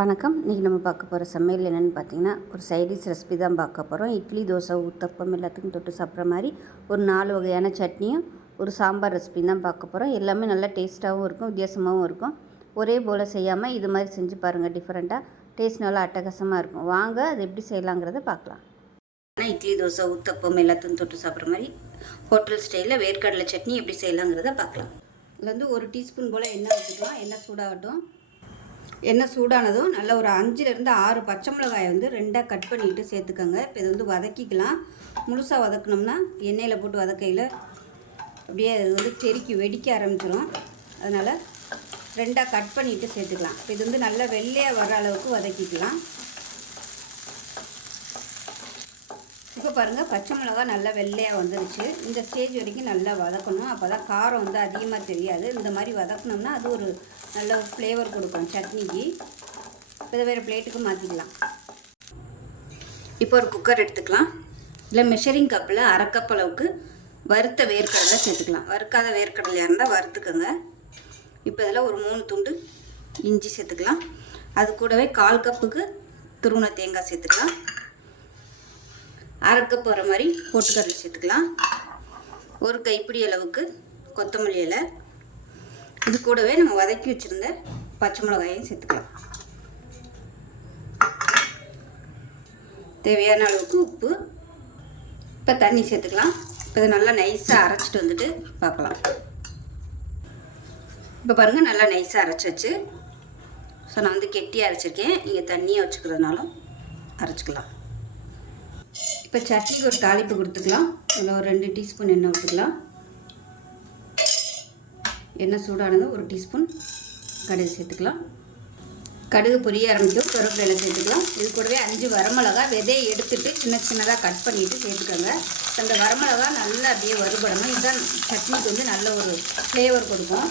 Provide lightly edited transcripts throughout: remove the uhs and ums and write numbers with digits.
வணக்கம். இன்றைக்கி நம்ம பார்க்க போகிற சமையல் என்னென்னு பார்த்தீங்கன்னா, ஒரு சைடிஷ் ரெசிபி தான் பார்க்க போகிறோம். இட்லி, தோசை, ஊத்தப்பம் எல்லாத்துக்கும் தொட்டு சாப்பிட்ற மாதிரி ஒரு 4 வகையான சட்னியும் ஒரு சாம்பார் ரெசிபி தான் பார்க்க போகிறோம். எல்லாமே நல்லா டேஸ்ட்டாகவும் இருக்கும், வித்தியாசமாகவும் இருக்கும். ஒரே போல் செய்யாமல் இது மாதிரி செஞ்சு பாருங்கள். டிஃப்ரெண்ட்டாக டேஸ்ட் நல்லா அட்டகாசமாக இருக்கும். வாங்க அது எப்படி செய்யலாங்கிறத பார்க்கலாம். இட்லி, தோசை, ஊத்தப்பம் எல்லாத்துக்கும் தொட்டு சாப்பிட்ற மாதிரி ஹோட்டல் ஸ்டைலில் வேர்க்கடலை சட்னி எப்படி செய்யலாங்கிறத பார்க்கலாம். இதில் வந்து 1 டீஸ்பூன் போல் எண்ணெய் ஊற்றிக்கலாம். எண்ணெய் சூடாகட்டும். எண்ணெய் சூடானதும் நல்லா ஒரு 5லேருந்து 6 பச்சை மிளகாயை வந்து 2ஆக கட் பண்ணிவிட்டு சேர்த்துக்கோங்க. இப்போ இது வந்து வதக்கிக்கலாம். முழுசாக வதக்கினோம்னா எண்ணெயில் போட்டு வதக்கையில் அப்படியே அது வந்து தெறிக்கி வெடிக்க ஆரம்பிச்சிடும். அதனால் 2ஆக கட் பண்ணிவிட்டு சேர்த்துக்கலாம். இப்போ இது வந்து நல்லா வெள்ளையாக வர அளவுக்கு வதக்கிக்கலாம். இப்போ பாருங்கள், பச்சை மிளகா நல்லா வெள்ளையாக வந்துருச்சு. இந்த ஸ்டேஜ் வரைக்கும் நல்லா வதக்கணும். அப்போ தான் காரம் வந்து அதிகமாக தெரியாது. இந்த மாதிரி வதக்கணும்னா அது ஒரு நல்ல ஒரு ஃப்ளேவர் கொடுக்கும் சட்னிக்கு. இதை வேறு பிளேட்டுக்கு மாற்றிக்கலாம். இப்போ ஒரு குக்கர் எடுத்துக்கலாம். இல்லை மெஷரிங் கப்பில் 1/2 கப் அளவுக்கு வறுத்த வேர்க்கடலை சேர்த்துக்கலாம். வறுக்காத வேர்க்கடலையாக இருந்தால் வறுத்துக்கோங்க. இப்போ இதில் ஒரு 3 துண்டு இஞ்சி சேர்த்துக்கலாம். அது கூடவே 1/4 கப்புக்கு துருவின தேங்காய் சேர்த்துக்கலாம். 1/2 கப் வர மாதிரி பொட்டுக்கடலை சேர்த்துக்கலாம். ஒரு கைப்பிடி அளவுக்கு கொத்தமல்லி இலை. இது கூடவே நம்ம வதக்கி வச்சுருந்த பச்சை மிளகாயும் சேர்த்துக்கலாம். தேவையான அளவுக்கு உப்பு. இப்போ தண்ணி சேர்த்துக்கலாம். இப்போ இதை நல்லா நைஸாக அரைச்சிட்டு வந்துட்டு பார்க்கலாம். இப்போ பாருங்கள், நல்லா நைஸாக அரைச்சாச்சு. ஸோ நான் வந்து கெட்டியாக அரைச்சிருக்கேன். நீங்கள் தண்ணியை வச்சுக்கிறதுனாலும் அரைச்சிக்கலாம். இப்போ சட்னிக்கு ஒரு தாளிப்பு கொடுத்துக்கலாம். அதில் ஒரு 2 டீஸ்பூன் எண்ணெய் ஊற்றிக்கலாம். எண்ணெய் சூடானது 1 டீஸ்பூன் கடுகு சேர்த்துக்கலாம். கடுகு பொரிய ஆரம்பிக்கும். கருவேப்பிலை சேர்த்துக்கலாம். இது கூடவே 5 வரமிளகா விதையை எடுத்துட்டு சின்னதாக கட் பண்ணிவிட்டு சேர்த்துக்கோங்க. அந்த வரமிளகா நல்லா அப்படியே வறுபடணும். இதுதான் சட்னிக்கு வந்து நல்ல ஒரு ஃப்ளேவர் கொடுக்கும்.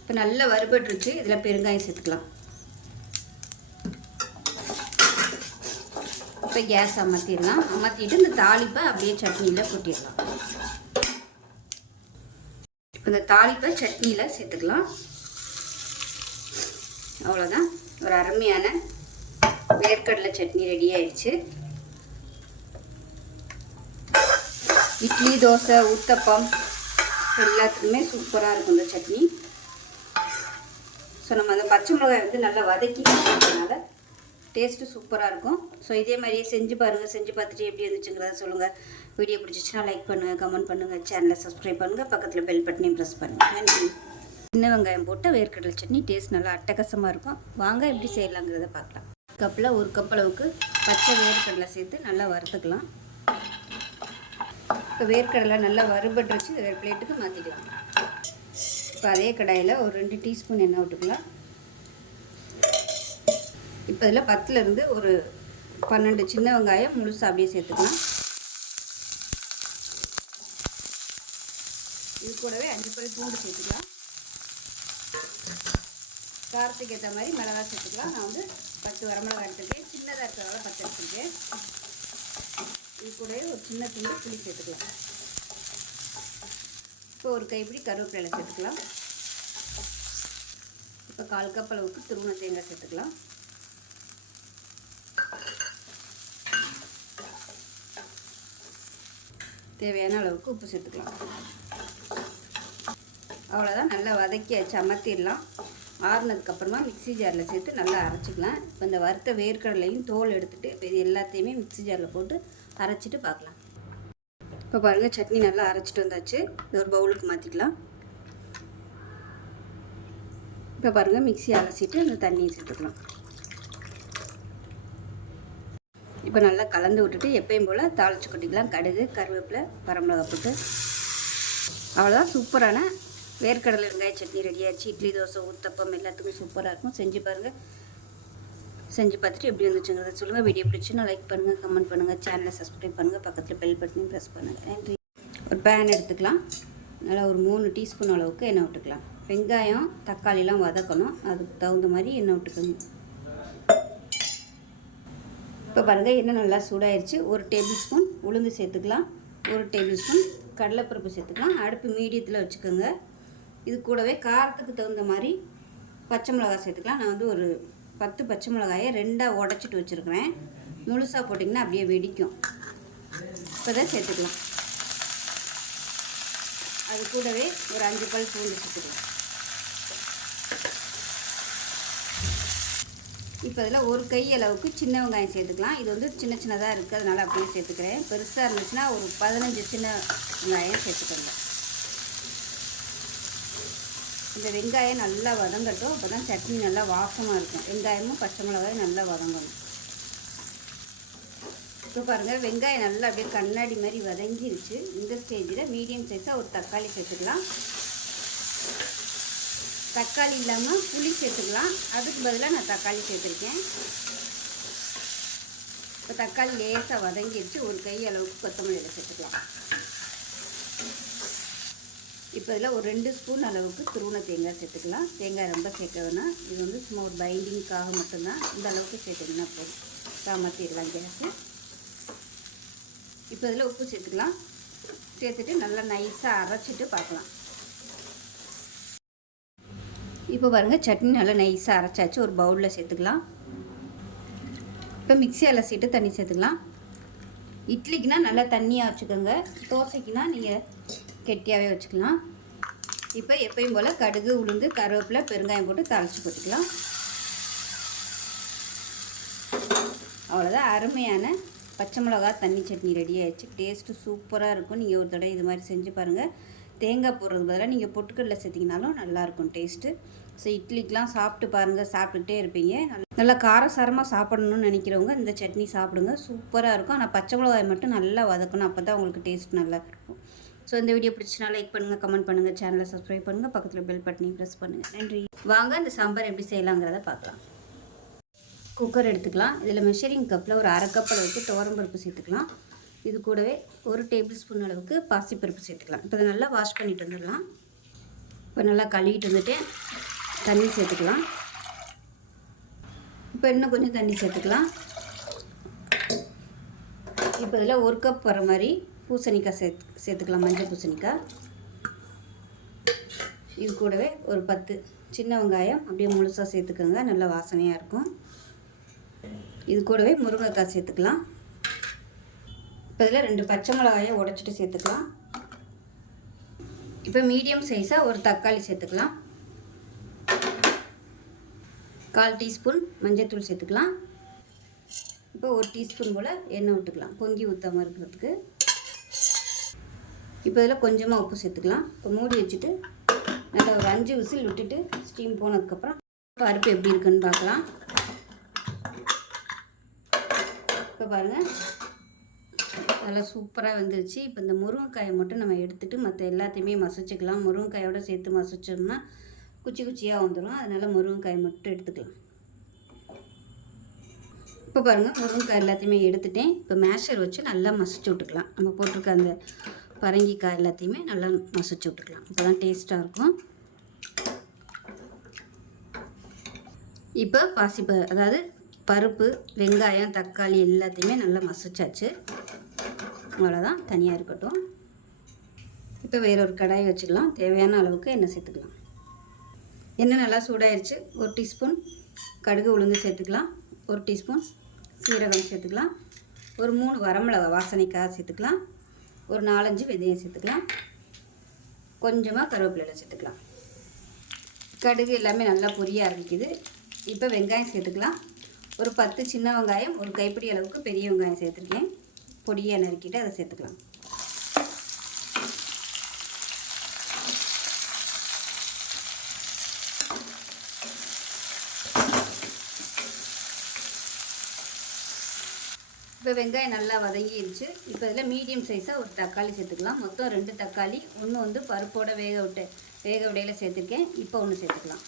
இப்போ நல்லா வறுபட்டுருச்சு. இதில் பெருங்காயம் சேர்த்துக்கலாம். இப்போ கேஸ் அமர்த்திடலாம். அமர்த்திட்டு இந்த தாளிப்பை அப்படியே சட்னியில் கொட்டிடலாம். இந்த தாளிப்பை சட்னியில் சேர்த்துக்கலாம். அவ்வளோதான், ஒரு அருமையான வேர்க்கடலை சட்னி ரெடி ஆயிடுச்சு. இட்லி, தோசை, ஊத்தப்பம் எல்லாத்துக்குமே சூப்பராக இருக்கும் இந்த சட்னி. ஸோ நம்ம அந்த பச்சை மிளகாய் வந்து நல்லா வதக்கிக்கிறதுனால டேஸ்ட்டு சூப்பராக இருக்கும். ஸோ இதே மாதிரியே செஞ்சு பாருங்கள். செஞ்சு பார்த்துட்டு எப்படி இருந்துச்சுங்கிறத சொல்லுங்கள். வீடியோ பிடிச்சிச்சுன்னா லைக் பண்ணுங்கள், கமெண்ட் பண்ணுங்கள், சேனலை சப்ஸ்கிரைப் பண்ணுங்கள், பக்கத்தில் பெல் பட்டனையும் ப்ரெஸ் பண்ணுங்கள். நன்றி. சின்ன வெங்காயம் போட்டு வேர்க்கடலை சட்னி டேஸ்ட் நல்லா அட்டகாசமாக இருக்கும். வாங்க எப்படி செய்யலாங்கிறத பார்க்கலாம். கப்பில் 1 கப் அளவுக்கு பச்சை வேர்க்கடலை சேர்த்து நல்லா வறுத்துக்கலாம். இப்போ வேர்க்கடலை நல்லா வறுபட்டுருச்சு. வேறு பிளேட்டுக்கு மாற்றிக்கலாம். இப்போ அதே கடாயில் ஒரு 2 டீஸ்பூன் எண்ணெய் விட்டுக்கலாம். இப்போ இதில் 10லேருந்து ஒரு 12 சின்ன வெங்காயம் முழுசாக அப்படியே சேர்த்துக்கலாம். இது கூடவே 5 பல் பூண்டு சேர்த்துக்கலாம். காரத்துக்கு ஏற்ற மாதிரி மிளகாய் சேர்த்துக்கலாம். நான் வந்து 10 வரமிளகாய் எடுத்துருக்கேன். சின்னதாக இருக்கிறதால 10 எடுத்துருக்கேன். இது கூடவே ஒரு சின்ன துண்டு புளி சேர்த்துக்கலாம். இப்போ ஒரு கைப்பிடி கருவேப்பிலை சேர்த்துக்கலாம். இப்போ 1/4 கப் அளவுக்கு துருவின தேங்காய் சேர்த்துக்கலாம். தேவையான அளவுக்கு உப்பு சேர்த்துக்கலாம். அவ்வளோதான், நல்லா வதக்கியாச்சு. அமர்த்திடலாம். ஆறுனதுக்கப்புறமா மிக்ஸி ஜாரில் சேர்த்து நல்லா அரைச்சிக்கலாம். இப்போ இந்த வறுத்த வேர்க்கடலையும் தோல் எடுத்துகிட்டு இப்போ இது எல்லாத்தையுமே மிக்ஸி ஜாரில் போட்டு அரைச்சிட்டு பார்க்கலாம். இப்போ பாருங்கள், சட்னி நல்லா அரைச்சிட்டு வந்தாச்சு. இது ஒரு பவுலுக்கு மாற்றிக்கலாம். இப்போ பாருங்கள், மிக்ஸி அலசிட்டு அந்த தண்ணியை சேர்த்துக்கலாம். இப்போ நல்லா கலந்து விட்டுட்டு எப்பயும் போல் தாளிச்சு கொட்டிக்கலாம். கடுகு, கருவேப்பிலை, வரமிளகா போட்டு. அவ்வளோதான், சூப்பரான வேர்க்கடலை வெங்காய சட்னி ரெடி ஆச்சு. இட்லி, தோசை, ஊத்தப்பம் எல்லாத்துக்கும் சூப்பராக இருக்கும். செஞ்சு பாருங்கள். செஞ்சு பார்த்துட்டு எப்படி வந்துச்சுங்கிறத சொல்லுங்கள். வீடியோ பிடிச்சுன்னா லைக் பண்ணுங்கள், கமெண்ட் பண்ணுங்கள், சேனலை சப்ஸ்கிரைப் பண்ணுங்கள், பக்கத்தில் பெல் பட்டனையும் ப்ரெஸ் பண்ணுங்கள். நன்றி. ஒரு பேன் எடுத்துக்கலாம். நல்லா ஒரு 3 டீஸ்பூன் அளவுக்கு எண்ணெய் விட்டுக்கலாம். வெங்காயம், தக்காளிலாம் வதக்கணும். அதுக்கு தகுந்த மாதிரி எண்ணெய் விட்டுக்கணும். இப்போ பாருங்கள், எண்ணெய் நல்லா சூடாயிருச்சு. 1 டேபிள் ஸ்பூன் உளுந்து சேர்த்துக்கலாம். 1 டேபிள் ஸ்பூன் கடலைப்பருப்பு சேர்த்துக்கலாம். அடுப்பு மீடியத்தில் வச்சுக்கோங்க. இது கூடவே காரத்துக்கு தகுந்த மாதிரி பச்சை மிளகாய் சேர்த்துக்கலாம். நான் வந்து ஒரு 10 பச்சை மிளகாயை 2ஆக உடச்சிட்டு வச்சுருக்கிறேன். முழுசாக போட்டிங்கன்னா அப்படியே வெடிக்கும். இப்போ தான் சேர்த்துக்கலாம். அது கூடவே ஒரு 5 பல் பூண்டு சேர்த்துக்கலாம். இப்போ இதில் ஒரு கை அளவுக்கு சின்ன வெங்காயம் சேர்த்துக்கலாம். இது வந்து சின்ன சின்னதாக இருக்குது, அதனால் அப்படியே சேர்த்துக்கிறேன். பெருசாக இருந்துச்சுன்னா ஒரு 15 சின்ன வெங்காயம் சேர்த்துக்கோங்க. இந்த வெங்காயம் நல்லா வதங்கட்டும். அப்போ தான் சட்னி நல்லா வாசமாக இருக்கும். வெங்காயமும் பச்சை மிளகாயும் நல்லா வதங்கணும். இப்போ பாருங்கள், வெங்காயம் நல்லா அப்படியே கண்ணாடி மாதிரி வதங்கிருச்சு. இந்த ஸ்டேஜில் மீடியம் சைஸாக ஒரு தக்காளி சேர்த்துக்கலாம். தக்காளி இல்லாமல் புளி சேர்த்துக்கலாம். அதுக்கு பதிலாக நான் தக்காளி சேர்த்துருக்கேன். இப்போ தக்காளி லேசாக வதங்கிடுச்சு. ஒரு கை அளவுக்கு கொத்தமல்லி சேர்த்துக்கலாம். இப்போ இதில் ஒரு 2 ஸ்பூன் அளவுக்கு துருவன தேங்காய் சேர்த்துக்கலாம். தேங்காய் ரொம்ப சேர்க்க வேணாம். இது வந்து சும்மா ஒரு பைண்டிங்காக மட்டும்தான். இந்த அளவுக்கு சேர்த்துக்கினா போதும். காமத்திடலாம் கேஸு. இப்போ இதில் உப்பு சேர்த்துக்கலாம். சேர்த்துட்டு நல்லா நைஸாக அரைச்சிட்டு பார்க்கலாம். இப்போ பாருங்கள், சட்னி நல்லா நைஸாக அரைச்சாச்சு. ஒரு பவுலில் சேர்த்துக்கலாம். இப்போ மிக்ஸி அலசிட்டு தண்ணி சேர்த்துக்கலாம். இட்லிக்குனா நல்லா தண்ணியாக வச்சுக்கோங்க. தோசைக்குனா நீங்கள் கெட்டியாகவே வச்சுக்கலாம். இப்போ எப்பயும் போல் கடுகு, உளுந்து, கருவேப்பிலை, பெருங்காயம் போட்டு தாளித்து போட்டுக்கலாம். அவ்வளோதான், அருமையான பச்சை மிளகா தண்ணி சட்னி ரெடி ஆகிடுச்சு. டேஸ்ட்டு சூப்பராக இருக்கும். நீங்கள் ஒரு தடவை இது மாதிரி செஞ்சு பாருங்கள். தேங்காய் போடுறது பதிலாக நீங்கள் பொட்டுக்கடலை சேர்த்திங்கனாலும் நல்லாயிருக்கும் டேஸ்ட்டு. ஸோ இட்லிக்கெலாம் சாப்பிட்டு பாருங்கள், சாப்பிட்டுக்கிட்டே இருப்பீங்க. நல்லா காரசாரமாக சாப்பிடணும்னு நினைக்கிறவங்க இந்த சட்னி சாப்பிடுங்க, சூப்பராக இருக்கும். ஆனால் பச்சை மிளகாய் மட்டும் நல்லா வதக்கணும், அப்போ தான் உங்களுக்கு டேஸ்ட் நல்லா இருக்கும். ஸோ இந்த வீடியோ பிடிச்சினா லைக் பண்ணுங்கள், கமெண்ட் பண்ணுங்கள், சேனலை சப்ஸ்கிரைப் பண்ணுங்கள், பக்கத்தில் பெல் பட்டனையும் ப்ரெஸ் பண்ணுங்கள். நன்றி. வாங்க இந்த சாம்பார் எப்படி செய்யலாங்கிறத பார்க்கலாம். குக்கர் எடுத்துக்கலாம். இதில் மெஷரிங் கப்பில் ஒரு 1/2 கப் அளவுக்கு துவரம்பருப்பு சேர்த்துக்கலாம். இது கூடவே 1 டேபிள் ஸ்பூன் அளவுக்கு பாசிப்பருப்பு சேர்த்துக்கலாம். இப்போ இதை நல்லா வாஷ் பண்ணிட்டு வந்துடலாம். இப்போ நல்லா கழுவிட்டு வந்துட்டு தண்ணி சேர்த்துக்கலாம். இப்போ இன்னும் கொஞ்சம் தண்ணி சேர்த்துக்கலாம். இப்போ இதில் 1 கப் வர மாதிரி பூசணிக்காய் சேர்த்துக்கலாம். மஞ்சள் பூசணிக்காய். இது கூடவே ஒரு 10 சின்ன வெங்காயம் அப்படியே முழுசாக சேர்த்துக்கோங்க, நல்லா வாசனையாக இருக்கும். இது கூடவே முருங்கைக்காய் சேர்த்துக்கலாம். இப்போ இதில் 2 பச்சை மிளகாயை உடைச்சிட்டு சேர்த்துக்கலாம். இப்போ மீடியம் சைஸாக ஒரு தக்காளி சேர்த்துக்கலாம். 1/4 டீஸ்பூன் மஞ்சள்தூள் சேர்த்துக்கலாம். இப்போ 1 டீஸ்பூன் போல் எண்ணெய் விட்டுக்கலாம், பொங்கி ஊற்றாமல் இருக்கிறதுக்கு. இப்போ இதில் கொஞ்சமாக உப்பு சேர்த்துக்கலாம். இப்போ மூடி வச்சுட்டு நல்லா ஒரு 5 விசில் விட்டுட்டு ஸ்டீம் போனதுக்கப்புறம் பருப்பு எப்படி இருக்குன்னு பார்க்கலாம். இப்போ பாருங்கள், நல்லா சூப்பராக வந்துருச்சு. இப்போ இந்த முருங்கைக்காயை மட்டும் நம்ம எடுத்துகிட்டு மற்ற எல்லாத்தையுமே மசிச்சுக்கலாம். முருங்கைக்காயோடு சேர்த்து மசிச்சோம்னா குச்சி குச்சியாக வந்துடும். அதனால் முருங்கைக்காயை மட்டும் எடுத்துக்கலாம். இப்போ பாருங்கள், முருங்கைக்காய் எல்லாத்தையுமே எடுத்துட்டேன். இப்போ மேஷர் வச்சு நல்லா மசிச்சு விட்டுக்கலாம். நம்ம போட்டிருக்க அந்த பரங்கிக்காய் எல்லாத்தையுமே நல்லா மசிச்சு விட்டுக்கலாம். இப்போ தான் டேஸ்ட்டாக இருக்கும். இப்போ அதாவது பருப்பு, வெங்காயம், தக்காளி எல்லாத்தையுமே நல்லா மசிச்சாச்சு. அவ்வளோதான், தனியாக இருக்கட்டும். இப்போ வேறொரு கடாயை வச்சுக்கலாம். தேவையான அளவுக்கு எண்ணெய் சேர்த்துக்கலாம். எண்ணெய் நல்லா சூடாயிருச்சு. 1 டீஸ்பூன் கடுகு, உளுந்து சேர்த்துக்கலாம். 1 டீஸ்பூன் சீரகம் சேர்த்துக்கலாம். ஒரு 3 வரமிளகாய் வாசனைக்காக சேர்த்துக்கலாம். ஒரு 4-5 வெந்தயம் சேர்த்துக்கலாம். கொஞ்சமாக கருவேப்பிலை சேர்த்துக்கலாம். கடுகு எல்லாமே நல்லா பொரிய ஆரம்பிக்குது. இப்போ வெங்காயம் சேர்த்துக்கலாம். ஒரு 10 சின்ன வெங்காயம், ஒரு கைப்பிடி அளவுக்கு பெரிய வெங்காயம் சேர்த்துருக்கேன். பொடியாக நறுக்கிட்டு அதை சேர்த்துக்கலாம். இப்போ வெங்காயம் நல்லா வதங்கிடுச்சு. இப்போ இதில் மீடியம் சைஸாக ஒரு தக்காளி சேர்த்துக்கலாம். மொத்தம் 2 தக்காளி, ஒன்று வந்து பருப்போட வேக விடையில் சேர்த்துருக்கேன். இப்போ ஒன்று சேர்த்துக்கலாம்.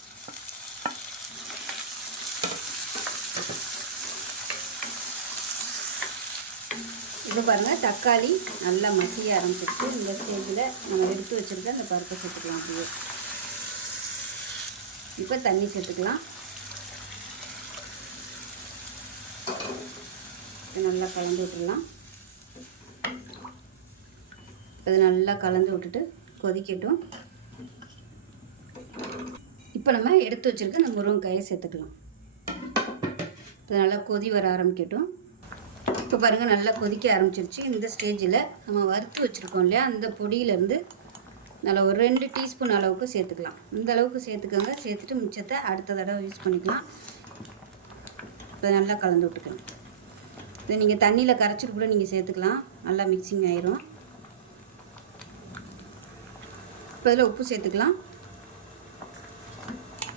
இப்போ பாருங்கள், தக்காளி நல்லா மசிய ஆரம்பிச்சிருச்சு. இந்த ஸ்டேஜில் நம்ம எடுத்து வச்சுருக்க அந்த பருப்பை சேர்த்துக்கலாம். அப்படியே இப்போ தண்ணி சேர்த்துக்கலாம். நல்லா கலந்து விட்டுடலாம். இப்போ நல்லா கலந்து விட்டுட்டு கொதிக்கட்டும். இப்போ நம்ம எடுத்து வச்சுருக்க இந்த முருங்கைக்காயை சேர்த்துக்கலாம். இப்போ நல்லா கொதி வர ஆரம்பிக்கட்டும். இப்போ பாருங்கள் நல்லா கொதிக்க ஆரம்பிச்சிருச்சு. இந்த ஸ்டேஜில் நம்ம வறுத்து வச்சுருக்கோம் இல்லையா, அந்த பொடியிலேருந்து நல்லா ஒரு 2 டீஸ்பூன் அளவுக்கு சேர்த்துக்கலாம். இந்த அளவுக்கு சேர்த்துக்கோங்க. சேர்த்துட்டு மிச்சத்தை அடுத்த தடவை யூஸ் பண்ணிக்கலாம். இப்போ நல்லா கலந்து விட்டுக்கணும். இது நீங்கள் தண்ணியில் கரைச்சிட்டு கூட நீங்கள் சேர்த்துக்கலாம். நல்லா மிக்சிங் ஆயிரும். இப்போ இதில் உப்பு சேர்த்துக்கலாம்.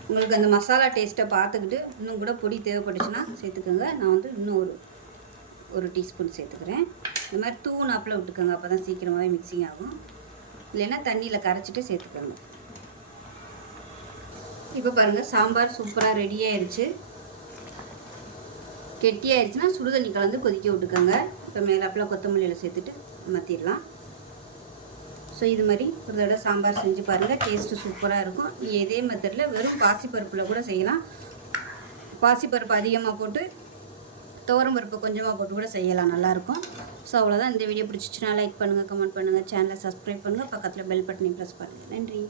உங்களுக்கு அந்த மசாலா டேஸ்ட்டை பார்த்துக்கிட்டு இன்னும் கூட பொடி தேவைப்பட்டுச்சுன்னா சேர்த்துக்கோங்க. நான் வந்து இன்னும் ஒரு டீஸ்பூன் சேர்த்துக்கிறேன். இந்த மாதிரி தூணாப்பில் விட்டுக்கோங்க. அப்போ தான் சீக்கிரமாகவே மிக்சிங் ஆகும். இல்லைன்னா தண்ணியில் கரைச்சிட்டு சேர்த்துக்கோங்க. இப்போ பாருங்கள் சாம்பார் சூப்பராக ரெடி ஆயிடுச்சு. கெட்டியாகிடுச்சுன்னா சுடுதண்ணி கலந்து கொதிக்க விட்டுக்கோங்க. இப்போ மேலாப்பில் கொத்தமல்லியில் சேர்த்துட்டு மாற்றிடலாம். ஸோ இது மாதிரி ஒரு தடவை சாம்பார் செஞ்சு பாருங்கள். டேஸ்ட்டு சூப்பராக இருக்கும். நீங்கள் இதே மெத்தடில் வெறும் பாசிப்பருப்பில் கூட செய்யலாம். பாசிப்பருப்பு அதிகமாக போட்டு துவரம் பருப்பு கொஞ்சமாக போட்டு கூட செய்யலாம், நல்லாயிருக்கும். ஸோ அவ்வளோதான். இந்த வீடியோ பிடிச்சிச்சுன்னா லைக் பண்ணுங்கள், கமெண்ட் பண்ணுங்கள், சேனலை சப்ஸ்கிரைப் பண்ணுங்கள், பக்கத்தில் பெல் பட்டனையும் ப்ரெஸ் பண்ணுங்கள். நன்றி.